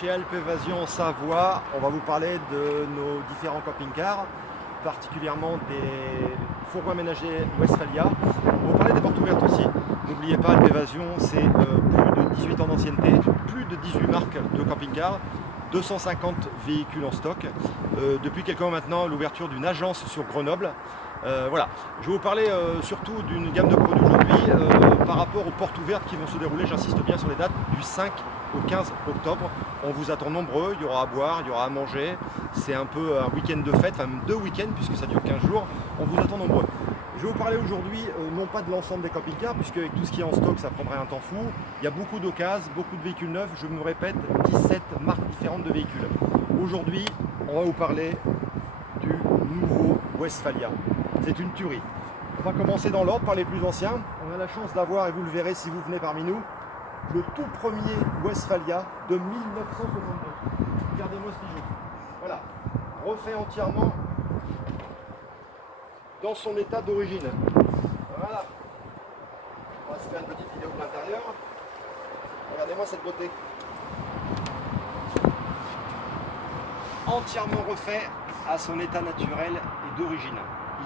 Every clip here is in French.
chez Alpes Évasion en Savoie. On va vous parler de nos différents camping-cars, particulièrement des fourgons aménagés Westphalia. On va vous parler des portes ouvertes aussi. N'oubliez pas, Alpes Évasion, c'est plus de 18 ans d'ancienneté, plus de 18 marques de camping-cars, 250 véhicules en stock. Depuis quelques mois maintenant, l'ouverture d'une agence sur Grenoble. Voilà, je vais vous parler surtout d'une gamme de produits aujourd'hui par rapport aux portes ouvertes qui vont se dérouler, j'insiste bien sur les dates, du 5 au 15 octobre. On vous attend nombreux, il y aura à boire, il y aura à manger. C'est un peu un week-end de fête, enfin 2 week-ends puisque ça dure 15 jours. On vous attend nombreux. Je vais vous parler aujourd'hui non pas de l'ensemble des camping-cars, puisque avec tout ce qui est en stock, ça prendrait un temps fou. Il y a beaucoup d'occasions, beaucoup de véhicules neufs, je me répète, 17 marques différentes de véhicules. Aujourd'hui, on va vous parler du nouveau Westphalia. C'est une tuerie. On va commencer dans l'ordre par les plus anciens. On a la chance d'avoir, et vous le verrez si vous venez parmi nous, le tout premier Westphalia de 1962. Regardez-moi ce bijou. Voilà, refait entièrement dans son état d'origine. Voilà. On va se faire une petite vidéo de l'intérieur. Regardez-moi cette beauté. Entièrement refait à son état naturel et d'origine.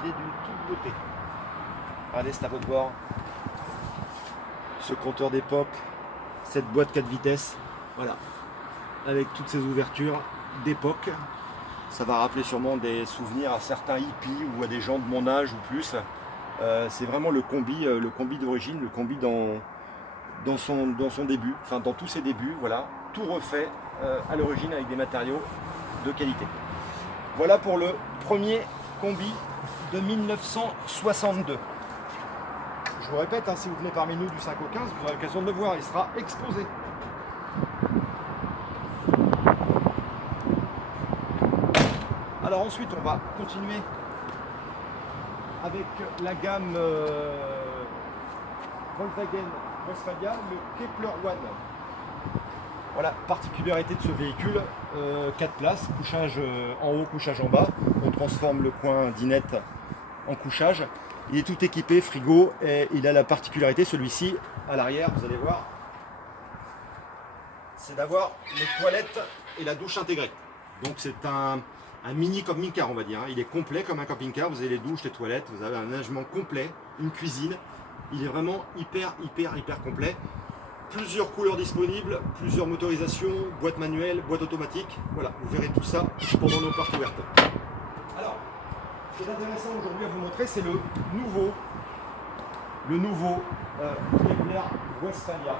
Il est d'une toute beauté. Regardez ce tableau de bord. Ce compteur d'époque. Cette boîte 4 vitesses. Voilà. Avec toutes ces ouvertures d'époque. Ça va rappeler sûrement des souvenirs à certains hippies ou à des gens de mon âge ou plus. C'est vraiment le combi d'origine, le combi dans son début, enfin dans tous ses débuts, voilà, tout refait à l'origine avec des matériaux de qualité. Voilà pour le premier combi de 1962. Je vous répète, hein, si vous venez parmi nous du 5 au 15, vous aurez l'occasion de le voir, il sera exposé. Alors ensuite, on va continuer avec la gamme Volkswagen Westphalia, le Kepler One. Voilà, particularité de ce véhicule, 4 places, couchage en haut, couchage en bas. On transforme le coin dinette en couchage. Il est tout équipé, frigo, et il a la particularité, celui-ci, à l'arrière, vous allez voir, c'est d'avoir les toilettes et la douche intégrée. Donc c'est un mini camping-car, on va dire. Il est complet comme un camping-car. Vous avez les douches, les toilettes, vous avez un aménagement complet, une cuisine. Il est vraiment hyper complet. Plusieurs couleurs disponibles, plusieurs motorisations, boîte manuelle, boîte automatique. Voilà, vous verrez tout ça pendant nos portes ouvertes. Alors, ce qui est intéressant aujourd'hui à vous montrer, c'est le nouveau Kepler Westphalia,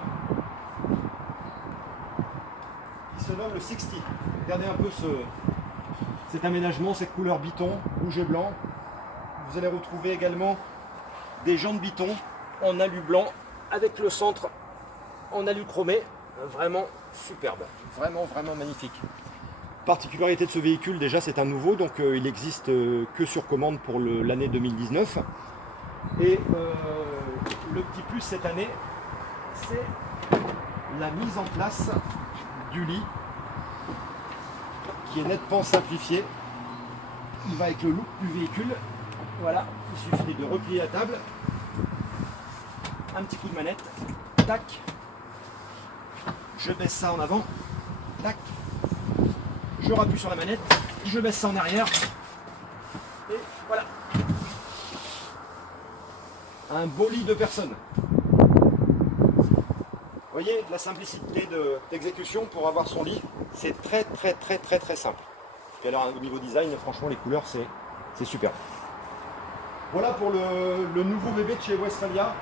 qui se nomme le 60. Regardez un peu cet aménagement, cette couleur biton, rouge et blanc. Vous allez retrouver également des jantes biton en alu blanc avec le centre en alu chromé. Vraiment superbe, vraiment magnifique. Particularité de ce véhicule, déjà c'est un nouveau, donc il n'existe que sur commande pour l'année 2019. Et le petit plus cette année, c'est la mise en place du lit, qui est nettement simplifié. Il va avec le look du véhicule. Voilà, il suffit de replier la table, un petit coup de manette, tac, je baisse ça en avant, tac, je rappuie sur la manette, je baisse ça en arrière, et voilà, un beau lit de personne. Vous voyez la simplicité d'exécution pour avoir son lit, c'est très simple. Et alors au niveau design, franchement les couleurs c'est super. Voilà pour le nouveau bébé de chez Westphalia,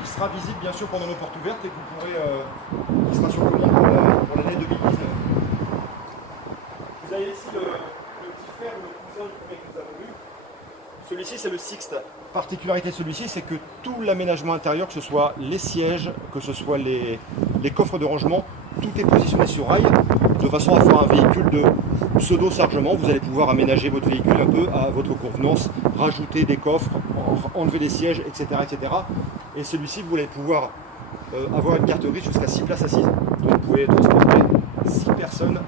qui sera visible bien sûr pendant nos portes ouvertes et que vous pourrez, qui sera sur commande pour l'année 2019. Vous avez ici le petit frère ou le cousin du premier que nous avons vu. Celui-ci c'est le Sixt. Particularité de celui-ci, c'est que tout l'aménagement intérieur, que ce soit les sièges, que ce soit les coffres de rangement, tout est positionné sur rail, de façon à faire un véhicule de pseudo-chargement. Vous allez pouvoir aménager votre véhicule un peu à votre convenance, rajouter des coffres, enlever des sièges, etc. Et celui-ci, vous allez pouvoir avoir une garderie jusqu'à 6 places assises. Donc vous pouvez transporter 6 personnes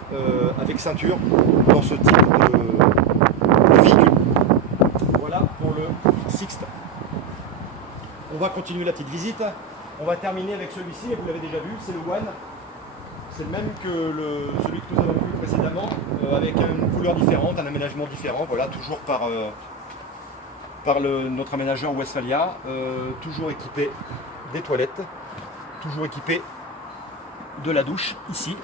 avec ceinture dans ce type de véhicule. Voilà pour le Sixt. On va continuer la petite visite. On va terminer avec celui-ci, et vous l'avez déjà vu, c'est le One. c'est le même que celui que nous avons vu précédemment, avec une couleur différente, un aménagement différent, voilà, toujours par notre aménageur Westphalia, toujours équipé des toilettes, toujours équipé de la douche ici.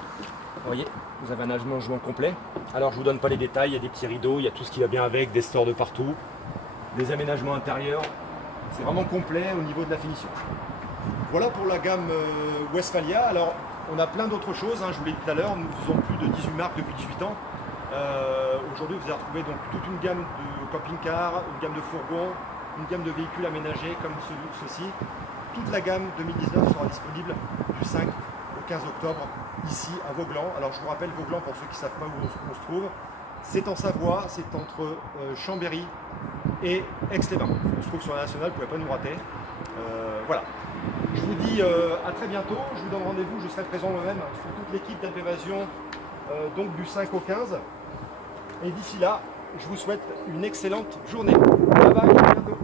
Vous voyez, vous avez un aménagement complet. Alors je vous donne pas les détails, il y a des petits rideaux, il y a tout ce qui va bien avec, des stores de partout, des aménagements intérieurs. C'est vraiment complet au niveau de la finition. Voilà pour la gamme Westphalia. Alors on a plein d'autres choses, hein. Je vous l'ai dit tout à l'heure, nous faisons plus de 18 marques depuis 18 ans. Aujourd'hui vous allez retrouver donc toute une gamme de camping-cars, une gamme de fourgons, une gamme de véhicules aménagés comme ceci. Toute la gamme 2019 sera disponible du 5 au 15 octobre ici à Vauglan. Alors je vous rappelle Vauglan pour ceux qui ne savent pas où on se trouve. C'est en Savoie, c'est entre Chambéry et Aix-les-Bains. On se trouve sur la nationale, vous ne pouvez pas nous rater. Voilà. Je vous dis à très bientôt. Je vous donne rendez-vous, je serai présent moi-même pour toute l'équipe d'Alpévasion donc du 5 au 15. Et d'ici là, je vous souhaite une excellente journée. Bye bye, à bientôt.